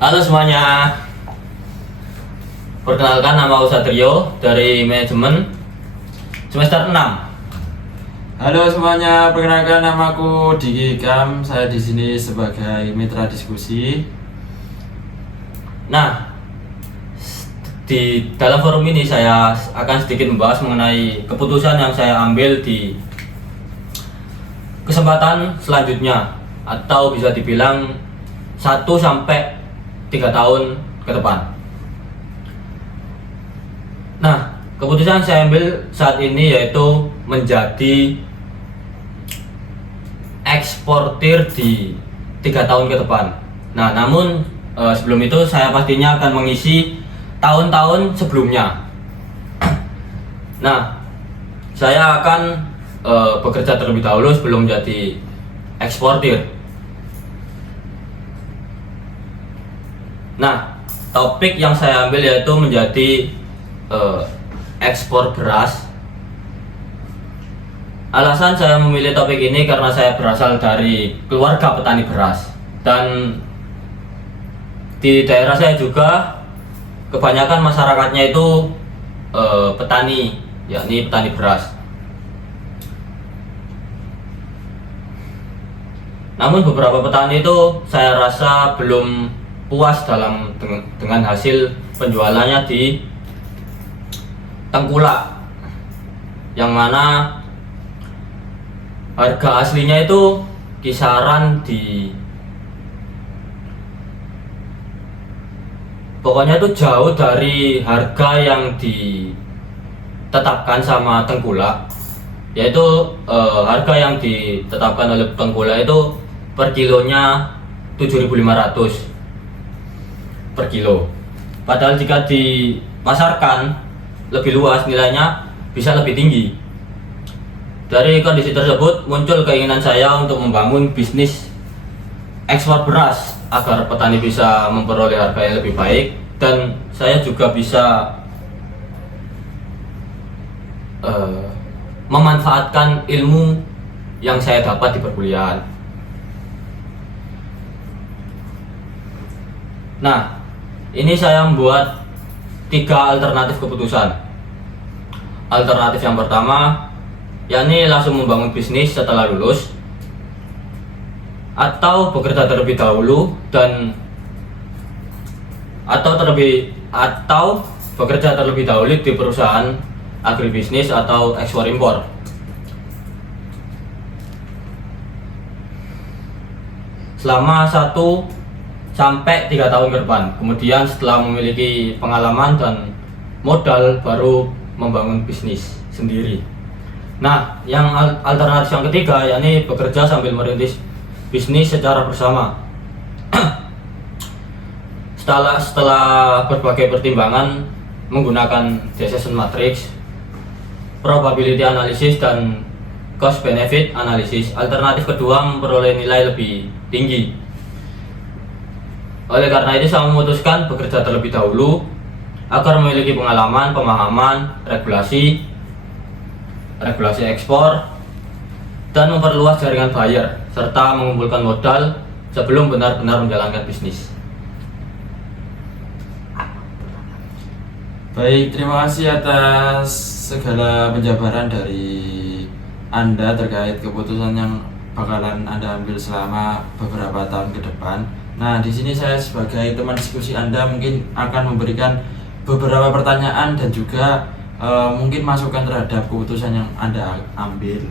Halo semuanya, perkenalkan nama aku Satrio dari manajemen semester 6. Halo semuanya, perkenalkan namaku Diki Kam. Saya di sini sebagai mitra diskusi. Nah, di dalam forum ini saya akan sedikit membahas mengenai keputusan yang saya ambil di kesempatan selanjutnya, atau bisa dibilang 1 sampai 3 tahun ke depan. Nah, keputusan saya ambil saat ini yaitu menjadi eksportir di 3 tahun ke depan. Nah, namun sebelum itu saya pastinya akan mengisi tahun-tahun sebelumnya. Nah, saya akan bekerja terlebih dahulu sebelum menjadi eksportir. Nah, topik yang saya ambil yaitu menjadi ekspor beras. Alasan saya memilih topik ini karena saya berasal dari keluarga petani beras, dan di daerah saya juga kebanyakan masyarakatnya itu petani, yakni petani beras. Namun beberapa petani itu saya rasa belum puas dengan hasil penjualannya di tengkulak, yang mana harga aslinya itu kisaran di pokoknya itu jauh dari harga yang ditetapkan sama tengkulak, yaitu harga yang ditetapkan oleh tengkulak itu per kilonya 7.500 per kilo. Padahal jika dipasarkan lebih luas nilainya bisa lebih tinggi. Dari kondisi tersebut muncul keinginan saya untuk membangun bisnis ekspor beras agar petani bisa memperoleh harga yang lebih baik, dan saya juga bisa memanfaatkan ilmu yang saya dapat di perkuliahan. Nah, ini saya membuat 3 alternatif keputusan. Alternatif yang pertama, yakni langsung membangun bisnis setelah lulus, atau bekerja terlebih dahulu atau bekerja terlebih dahulu di perusahaan agribisnis atau ekspor impor. Selama 1 sampai 3 tahun ke depan. Kemudian setelah memiliki pengalaman dan modal, baru membangun bisnis sendiri. Nah, yang alternatif yang ketiga, yakni bekerja sambil merintis bisnis secara bersama. Setelah berbagai pertimbangan menggunakan decision matrix, probability analysis, dan cost benefit analysis, alternatif kedua memperoleh nilai lebih tinggi. Oleh karena itu saya memutuskan bekerja terlebih dahulu agar memiliki pengalaman, pemahaman, regulasi ekspor, dan memperluas jaringan buyer, serta mengumpulkan modal sebelum benar-benar menjalankan bisnis. Baik, terima kasih atas segala penjabaran dari Anda terkait keputusan yang bakalan Anda ambil selama beberapa tahun ke depan. Nah, di sini saya sebagai teman diskusi Anda mungkin akan memberikan beberapa pertanyaan dan juga mungkin masukan terhadap keputusan yang Anda ambil.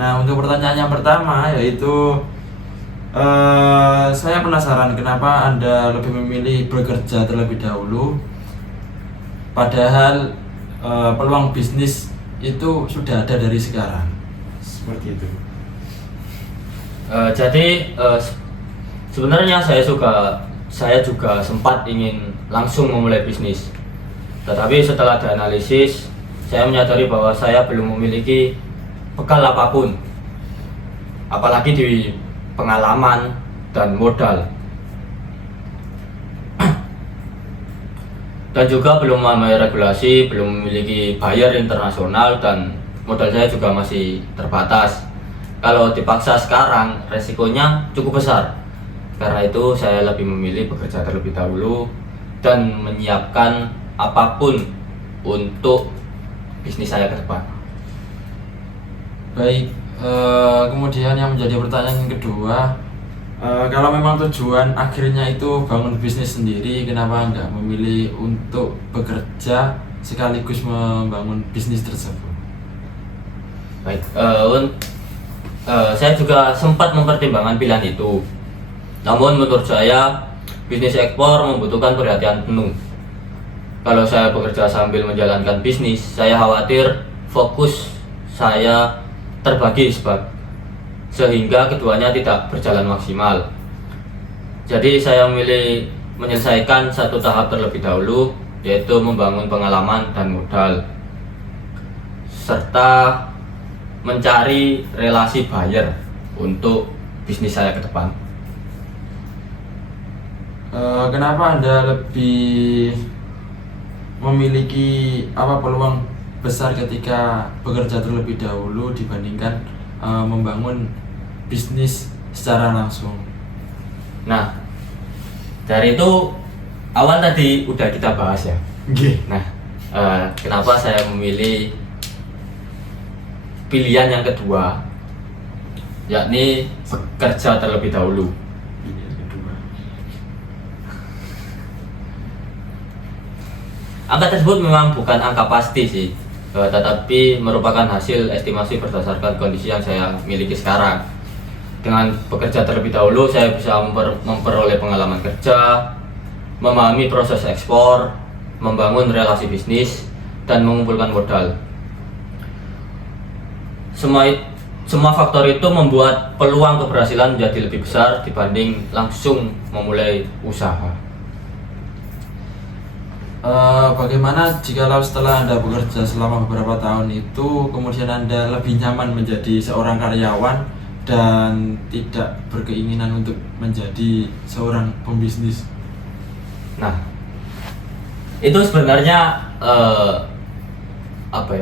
Nah, untuk pertanyaan yang pertama yaitu saya penasaran kenapa Anda lebih memilih bekerja terlebih dahulu, padahal peluang bisnis itu sudah ada dari sekarang. Seperti itu. Sebenarnya saya juga sempat ingin langsung memulai bisnis, tetapi setelah dianalisis saya menyadari bahwa saya belum memiliki bekal apapun, apalagi di pengalaman dan modal, dan juga belum memahami regulasi, belum memiliki buyer internasional, dan modal saya juga masih terbatas. Kalau dipaksa sekarang resikonya cukup besar, Karena itu saya lebih memilih bekerja terlebih dahulu dan menyiapkan apapun untuk bisnis saya ke depan. Baik, kemudian yang menjadi pertanyaan kedua, kalau memang tujuan akhirnya itu bangun bisnis sendiri, kenapa nggak memilih untuk bekerja sekaligus membangun bisnis tersebut? Baik, saya juga sempat mempertimbangkan pilihan itu. Namun menurut saya bisnis ekspor membutuhkan perhatian penuh. Kalau saya bekerja sambil menjalankan bisnis, saya khawatir fokus saya terbagi sehingga keduanya tidak berjalan maksimal. Jadi saya memilih menyelesaikan satu tahap terlebih dahulu, yaitu membangun pengalaman dan modal, serta mencari relasi buyer untuk bisnis saya ke depan. Kenapa Anda lebih memiliki peluang besar ketika bekerja terlebih dahulu dibandingkan membangun bisnis secara langsung? Nah, dari itu awal tadi udah kita bahas ya. Nah, kenapa saya memilih pilihan yang kedua, yakni bekerja terlebih dahulu. Angka tersebut memang bukan angka pasti sih, tetapi merupakan hasil estimasi berdasarkan kondisi yang saya miliki sekarang. Dengan bekerja terlebih dahulu, saya bisa memperoleh pengalaman kerja, memahami proses ekspor, membangun relasi bisnis, dan mengumpulkan modal. Semua faktor itu membuat peluang keberhasilan menjadi lebih besar dibanding langsung memulai usaha. Bagaimana jikalau setelah Anda bekerja selama beberapa tahun itu kemudian Anda lebih nyaman menjadi seorang karyawan dan tidak berkeinginan untuk menjadi seorang pembisnis? Nah, itu sebenarnya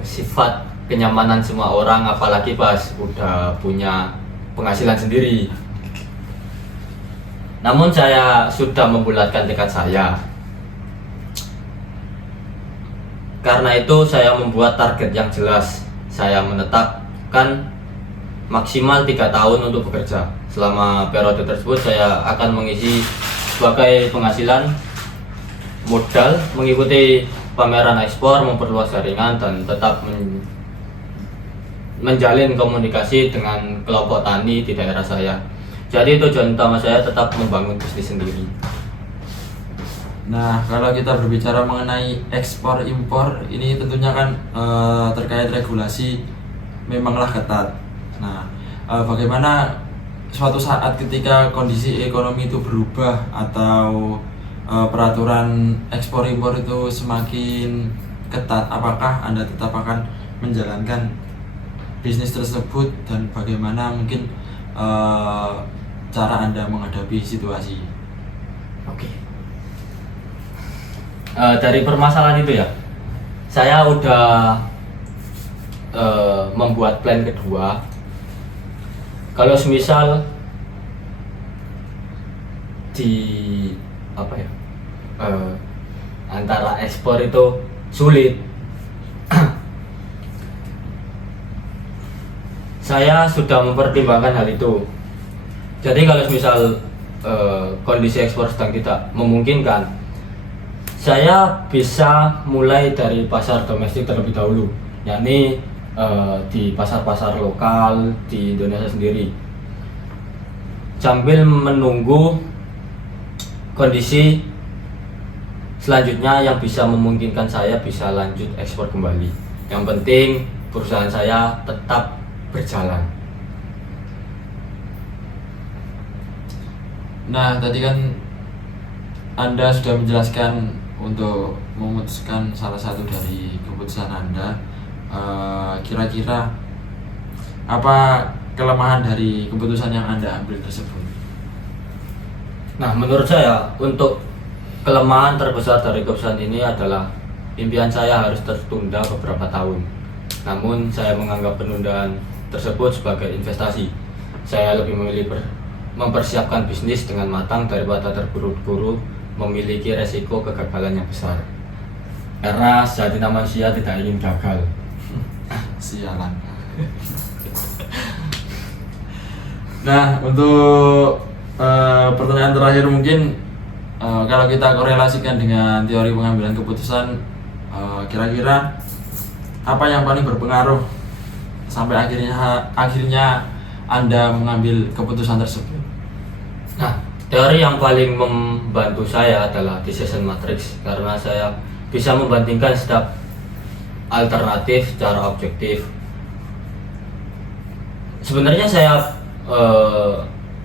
sifat kenyamanan semua orang, apalagi pas udah punya penghasilan sendiri. Namun saya sudah membulatkan tekad saya. Karena itu saya membuat target yang jelas. Saya menetapkan maksimal 3 tahun untuk bekerja. Selama periode tersebut saya akan mengisi sebagai penghasilan modal, mengikuti pameran ekspor, memperluas jaringan, dan tetap menjalin komunikasi dengan kelompok tani di daerah saya. Jadi tujuan utama saya tetap membangun bisnis sendiri. Nah, kalau kita berbicara mengenai ekspor impor, ini tentunya kan terkait regulasi memanglah ketat. Nah, bagaimana suatu saat ketika kondisi ekonomi itu berubah atau peraturan ekspor impor itu semakin ketat, apakah Anda tetap akan menjalankan bisnis tersebut dan bagaimana mungkin cara Anda menghadapi situasi? Oke. Dari permasalahan itu ya, saya udah membuat plan kedua. Kalau semisal di antara ekspor itu sulit, saya sudah mempertimbangkan hal itu. Jadi kalau misal kondisi ekspor sedang tidak memungkinkan, saya bisa mulai dari pasar domestik terlebih dahulu, yakni di pasar-pasar lokal di Indonesia sendiri, sambil menunggu kondisi selanjutnya yang bisa memungkinkan saya bisa lanjut ekspor kembali. Yang penting perusahaan saya tetap berjalan. Nah, tadi kan Anda sudah menjelaskan untuk memutuskan salah satu dari keputusan Anda. Kira-kira apa kelemahan dari keputusan yang Anda ambil tersebut? Nah, menurut saya untuk kelemahan terbesar dari keputusan ini adalah impian saya harus tertunda beberapa tahun. Namun saya menganggap penundaan tersebut sebagai investasi. Saya lebih memilih mempersiapkan bisnis dengan matang daripada terburu-buru memiliki resiko kegagalan yang besar. Karena sejatinya manusia tidak ingin gagal. Sialan. Nah, untuk pertanyaan terakhir mungkin kalau kita korelasikan dengan teori pengambilan keputusan, kira-kira apa yang paling berpengaruh sampai akhirnya Anda mengambil keputusan tersebut? Nah, teori yang paling membantu saya adalah decision matrix karena saya bisa membandingkan setiap alternatif secara objektif. Sebenarnya saya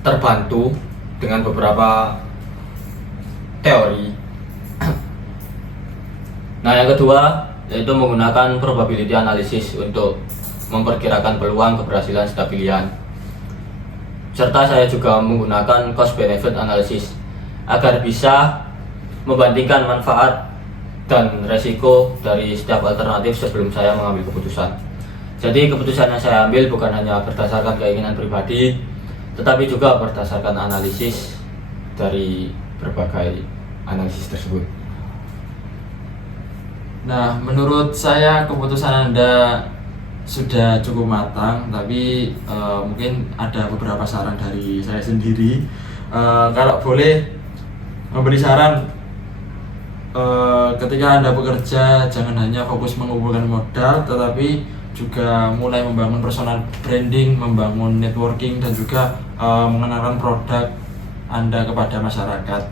terbantu dengan beberapa teori. Nah, yang kedua yaitu menggunakan probability analysis untuk memperkirakan peluang keberhasilan setiap pilihan. Serta saya juga menggunakan cost benefit analysis agar bisa membandingkan manfaat dan resiko dari setiap alternatif sebelum saya mengambil keputusan. Jadi keputusan yang saya ambil bukan hanya berdasarkan keinginan pribadi, tetapi juga berdasarkan analisis dari berbagai analisis tersebut. Nah, menurut saya keputusan Anda sudah cukup matang, tapi mungkin ada beberapa saran dari saya sendiri. Kalau boleh memberi saran, ketika Anda bekerja jangan hanya fokus mengumpulkan modal, tetapi juga mulai membangun personal branding, membangun networking, dan juga mengenalkan produk Anda kepada masyarakat.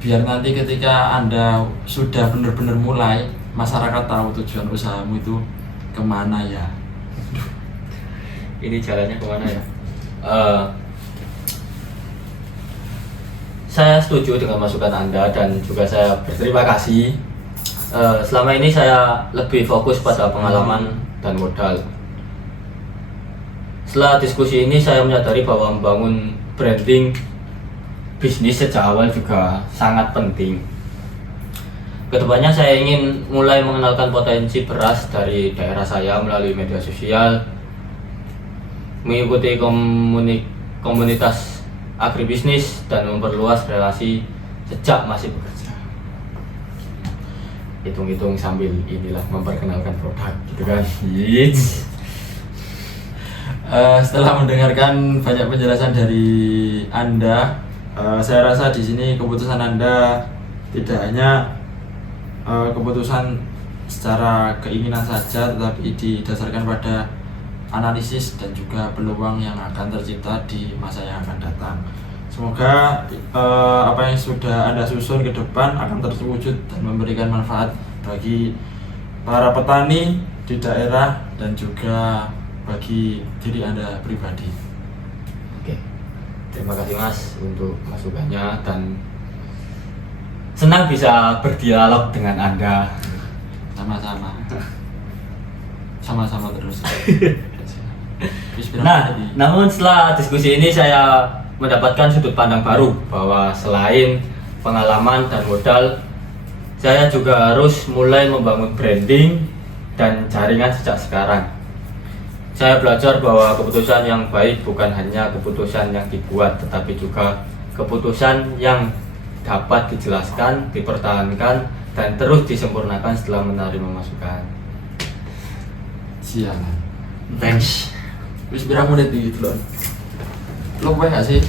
Biar nanti ketika Anda sudah benar-benar mulai, masyarakat tahu tujuan usahamu itu kemana ya. Ini jalannya kemana ya? Saya setuju dengan masukan Anda dan juga saya berterima kasih. Selama ini saya lebih fokus pada pengalaman dan modal. Setelah diskusi ini saya menyadari bahwa membangun branding bisnis sejak awal juga sangat penting. Kedepannya saya ingin mulai mengenalkan potensi beras dari daerah saya melalui media sosial, mengikuti komunitas agribisnis, dan memperluas relasi sejak masih bekerja. Hitung-hitung sambil inilah memperkenalkan produk gitu kan. Setelah mendengarkan banyak penjelasan dari Anda, saya rasa di sini keputusan Anda tidak hanya keputusan secara keinginan saja, tetapi didasarkan pada analisis dan juga peluang yang akan tercipta di masa yang akan datang. Semoga apa yang sudah Anda susun ke depan akan terwujud dan memberikan manfaat bagi para petani di daerah dan juga bagi diri Anda pribadi. Oke, terima kasih Mas untuk masukannya dan senang bisa berdialog dengan Anda. Sama-sama. Sama-sama terus. Nah, namun setelah diskusi ini saya mendapatkan sudut pandang baru bahwa selain pengalaman dan modal, saya juga harus mulai membangun branding dan jaringan sejak sekarang. Saya belajar bahwa keputusan yang baik bukan hanya keputusan yang dibuat, tetapi juga keputusan yang dapat dijelaskan, dipertahankan, dan terus disempurnakan setelah menerima masukan. Sialan. Thanks. Wis berapa menit gitu loh? Lo gue gak sih?